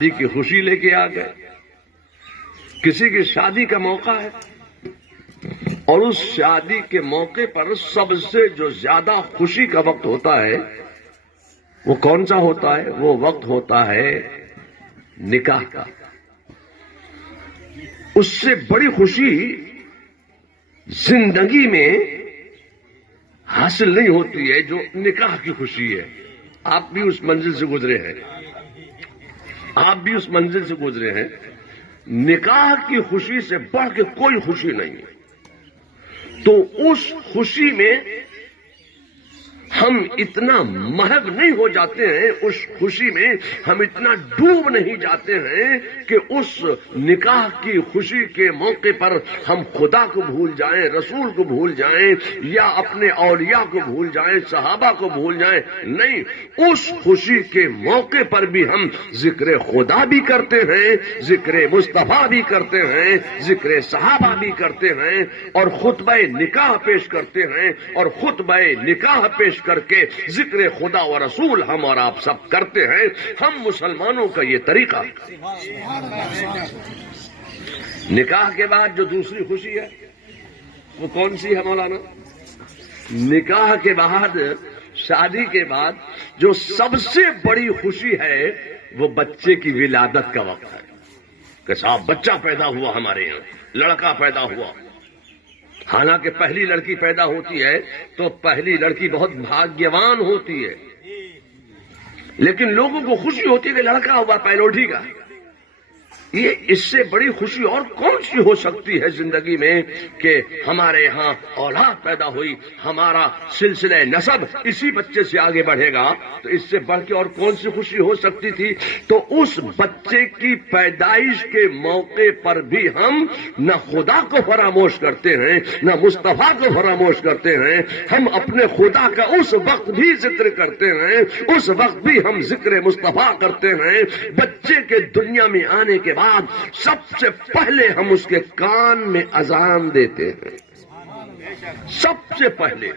شادی کی خوشی لے کے آ گئے. کسی کی شادی کا موقع ہے اور اس شادی کے موقع پر سب سے جو زیادہ خوشی کا وقت ہوتا ہے وہ کون سا ہوتا ہے؟ وہ وقت ہوتا ہے نکاح کا. اس سے بڑی خوشی زندگی میں حاصل نہیں ہوتی ہے جو نکاح کی خوشی ہے. آپ بھی اس منزل سے گزرے ہیں، آپ بھی اس منزل سے گزرے ہیں. نکاح کی خوشی سے بڑھ کے کوئی خوشی نہیں ہے. تو اس خوشی میں ہم اتنا محو نہیں ہو جاتے ہیں، اس خوشی میں ہم اتنا ڈوب نہیں جاتے ہیں کہ اس نکاح کی خوشی کے موقع پر ہم خدا کو بھول جائیں، رسول کو بھول جائیں، یا اپنے اولیاء کو بھول جائیں، صحابہ کو بھول جائیں. نہیں، اس خوشی کے موقع پر بھی ہم ذکر خدا بھی کرتے ہیں، ذکر مصطفیٰ بھی کرتے ہیں، ذکر صحابہ بھی کرتے ہیں، اور خطبہ نکاح پیش کرتے ہیں. اور خطبہ نکاح پیش کر کے ذکر خدا و رسول ہم اور آپ سب کرتے ہیں. ہم مسلمانوں کا یہ طریقہ. نکاح کے بعد جو دوسری خوشی ہے وہ کون سی ہے مولانا؟ نکاح کے بعد، شادی کے بعد جو سب سے بڑی خوشی ہے وہ بچے کی ولادت کا وقت ہے کہ صاحب بچہ پیدا ہوا، ہمارے یہاں لڑکا پیدا ہوا. حالانکہ پہلی لڑکی پیدا ہوتی ہے تو پہلی لڑکی بہت بھاگیوان ہوتی ہے، لیکن لوگوں کو خوشی ہوتی ہے کہ لڑکا ہوا پیلوٹی کا. یہ اس سے بڑی خوشی اور کون سی ہو سکتی ہے زندگی میں کہ ہمارے ہاں اولاد پیدا ہوئی، ہمارا سلسلہ نسب اسی بچے سے آگے بڑھے گا. تو اس سے بڑھ کے اور کون سی خوشی ہو سکتی تھی؟ تو اس بچے کی پیدائش کے موقع پر بھی ہم نہ خدا کو فراموش کرتے ہیں، نہ مصطفیٰ کو فراموش کرتے ہیں. ہم اپنے خدا کا اس وقت بھی ذکر کرتے ہیں، اس وقت بھی ہم ذکر مصطفیٰ کرتے ہیں. بچے کے دنیا میں آنے کے بعد سب سے پہلے ہم اس کے کان میں اذان دیتے ہیں. سب سے پہلے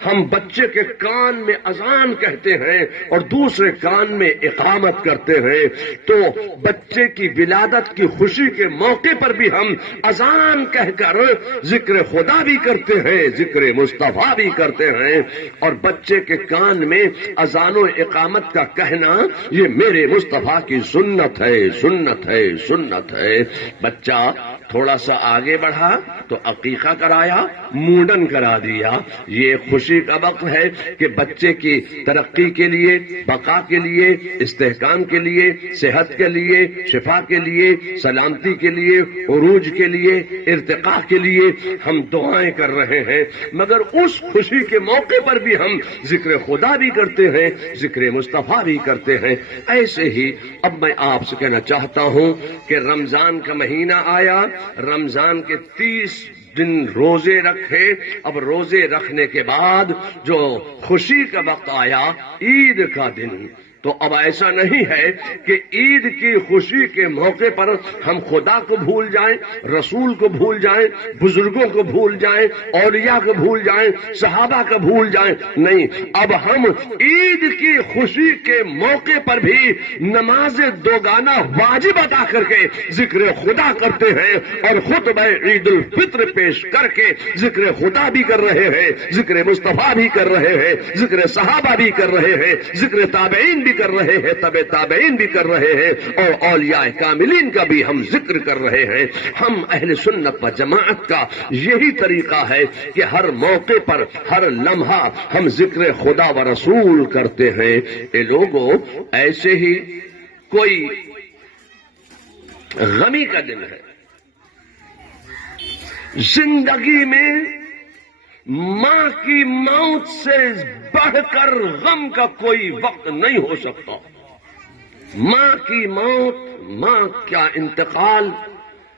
ہم بچے کے کان میں اذان کہتے ہیں اور دوسرے کان میں اقامت کرتے ہیں. تو بچے کی ولادت کی خوشی کے موقع پر بھی ہم اذان کہہ کر ذکر خدا بھی کرتے ہیں، ذکر مصطفیٰ بھی کرتے ہیں. اور بچے کے کان میں اذان و اقامت کا کہنا یہ میرے مصطفیٰ کی سنت ہے، سنت ہے، سنت ہے. بچہ تھوڑا سا آگے بڑھا تو عقیقہ کرایا، مونڈن کرا دیا. یہ خوشی کا وقت ہے کہ بچے کی ترقی کے لیے، بقا کے لیے، استحکام کے لیے، صحت کے لیے، شفا کے لیے، سلامتی کے لیے، عروج کے لیے، ارتقاء کے لیے ہم دعائیں کر رہے ہیں. مگر اس خوشی کے موقع پر بھی ہم ذکر خدا بھی کرتے ہیں، ذکر مصطفیٰ بھی کرتے ہیں. ایسے ہی اب میں آپ سے کہنا چاہتا ہوں کہ رمضان کا مہینہ آیا، رمضان کے 30 دن روزے رکھے. اب روزے رکھنے کے بعد جو خوشی کا وقت آیا، عید کا دن، تو اب ایسا نہیں ہے کہ عید کی خوشی کے موقع پر ہم خدا کو بھول جائیں، رسول کو بھول جائیں، بزرگوں کو بھول جائیں، اولیاء کو بھول جائیں، صحابہ کو بھول جائیں. نہیں، اب ہم عید کی خوشی کے موقع پر بھی نماز دوگانہ واجب ادا کر کے ذکر خدا کرتے ہیں اور خطبہ عید الفطر پیش کر کے ذکر خدا بھی کر رہے ہیں، ذکر مصطفیٰ بھی کر رہے ہیں، ذکر صحابہ بھی کر رہے ہیں، ذکر تابعین بھی کر رہے ہیں، تبع تابعین بھی کر رہے ہیں، اور اولیاء کاملین کا بھی ہم ذکر کر رہے ہیں. ہم اہل سنت و جماعت کا یہی طریقہ ہے کہ ہر موقع پر، ہر لمحہ ہم ذکر خدا و رسول کرتے ہیں. اے لوگوں، ایسے ہی کوئی غمی کا دن ہے. زندگی میں ماں کی موت سے بڑھ کر غم کا کوئی وقت نہیں ہو سکتا. ماں کی موت، ماں کا انتقال،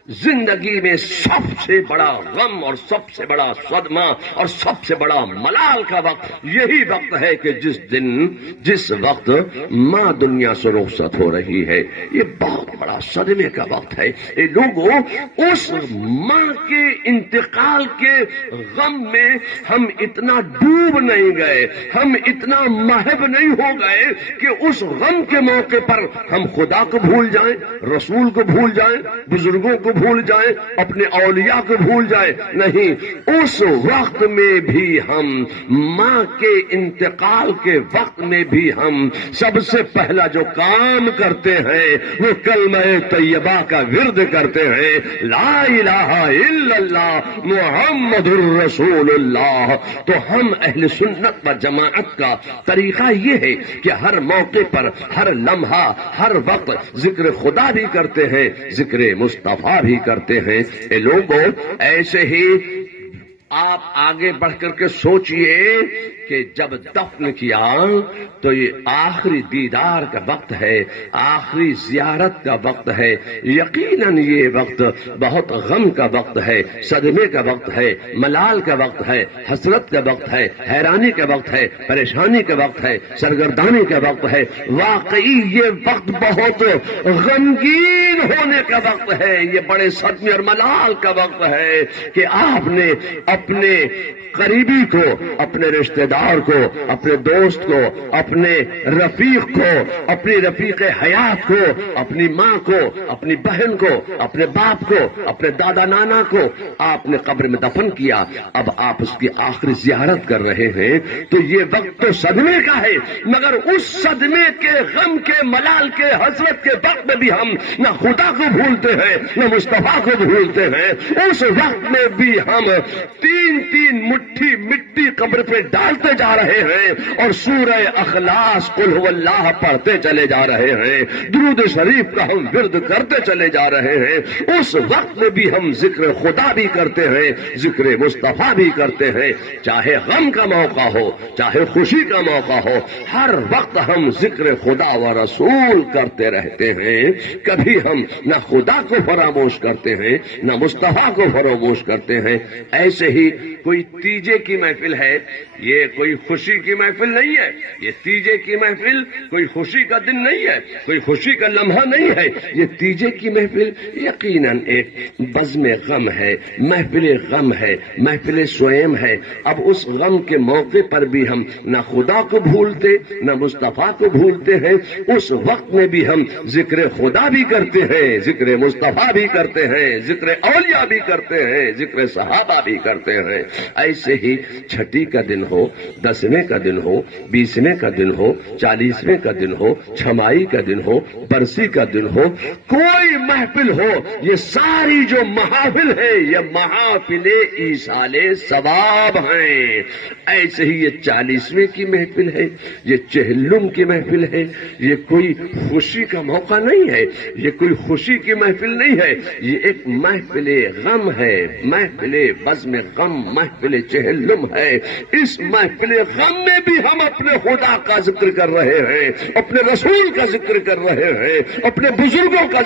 زندگی میں سب سے بڑا غم اور سب سے بڑا صدمہ اور سب سے بڑا ملال کا وقت یہی وقت ہے کہ جس وقت ماں دنیا سے رخصت ہو رہی ہے. یہ بہت بڑا صدمے کا وقت ہے. یہ لوگوں اس ماں کے انتقال کے غم میں ہم اتنا ڈوب نہیں گئے, ہم اتنا محب نہیں ہو گئے کہ اس غم کے موقع پر ہم خدا کو بھول جائیں, رسول کو بھول جائیں, بزرگوں کو بھول جائیں, اپنے اولیاء کو بھول جائیں. نہیں, اس وقت میں بھی ہم ماں کے انتقال کے وقت میں بھی ہم سب سے پہلا جو کام کرتے ہیں وہ کلمہ طیبہ کا ورد کرتے ہیں, لا الہ الا اللہ محمد الرسول اللہ. تو ہم اہل سنت و جماعت کا طریقہ یہ ہے کہ ہر موقع پر, ہر لمحہ, ہر وقت ذکر خدا بھی کرتے ہیں, ذکر مصطفیٰ بھی کرتے ہیں. اے لوگوں, ایسے ہی آپ آگے بڑھ کر کے سوچئے کہ جب دفن کیا تو یہ آخری دیدار کا وقت ہے, آخری زیارت کا وقت ہے. یقیناً یہ وقت بہت غم کا وقت ہے, صدمے کا وقت ہے, ملال کا وقت ہے, حسرت کا وقت ہے, حیرانی کا وقت ہے, پریشانی کا وقت ہے, سرگردانی کا وقت ہے. واقعی یہ وقت بہت غمگین ہونے کا وقت ہے, یہ بڑے صدمے اور ملال کا وقت ہے کہ آپ نے اپنے قریبی کو, اپنے رشتہ دار کو, اپنے دوست کو, اپنے رفیق کو, اپنی رفیق حیات کو, اپنی ماں کو, اپنی بہن کو, اپنے باپ کو, اپنے دادا نانا کو آپ نے قبر میں دفن کیا. اب آپ اس کی آخری زیارت کر رہے ہیں تو یہ وقت تو صدمے کا ہے, مگر اس صدمے کے, غم کے, ملال کے, حسرت کے وقت میں بھی ہم نہ خدا کو بھولتے ہیں نہ مصطفیٰ کو بھولتے ہیں. اس وقت میں بھی ہم تین مٹھی مٹی قبر پہ ڈالتے جا رہے ہیں اور سورہ اخلاص قل هو اللہ پڑھتے چلے جا رہے ہیں, درود شریف کا ہم ورد کرتے چلے جا رہے ہیں. اس وقت میں بھی ہم ذکر خدا بھی کرتے ہیں, ذکر مصطفیٰ بھی کرتے ہیں. چاہے غم کا موقع ہو, چاہے خوشی کا موقع ہو, ہر وقت ہم ذکر خدا و رسول کرتے رہتے ہیں. کبھی ہم نہ خدا کو فراموش کرتے ہیں نہ مصطفیٰ کو فراموش کرتے ہیں. ایسے ہی کوئی تیجے کی محفل ہے, یہ کوئی خوشی کی محفل نہیں ہے. یہ تیجے کی محفل کوئی خوشی کا دن نہیں ہے, کوئی خوشی کا لمحہ نہیں ہے. یہ تیجے کی محفل یقیناً ایک بزم غم ہے, محفل غم ہے, محفل سوئم ہے. اب اس غم کے موقع پر بھی ہم نہ خدا کو بھولتے نہ مصطفیٰ کو بھولتے ہیں. اس وقت میں بھی ہم ذکر خدا بھی کرتے ہیں, ذکر مصطفیٰ بھی کرتے ہیں, ذکر اولیاء بھی کرتے ہیں, ذکر صحابہ بھی کرتے ہیں. ایسے ہی چھٹی کا دن ہو, 10ویں کا دن ہو, 20ویں کا دن ہو, 40ویں کا دن ہو, چھمائی کا دن ہو, برسی کا دن ہو, کوئی محفل ہو, یہ ساری جو محافل ہے یہ محافل ایصال ثواب ہیں. ایسے ہی یہ 40ویں کی محفل ہے, یہ چہلم کی محفل ہے. یہ کوئی خوشی کا موقع نہیں ہے, یہ کوئی خوشی کی محفل نہیں ہے, یہ ایک محفل غم ہے, محفل بزم غم, محفل چہلم ہے. اس محفل غم میں بھی ہم اپنے خدا کا ذکر کر رہے ہیں, اپنے رسول کا ذکر کر رہے ہیں, اپنے بزرگوں کا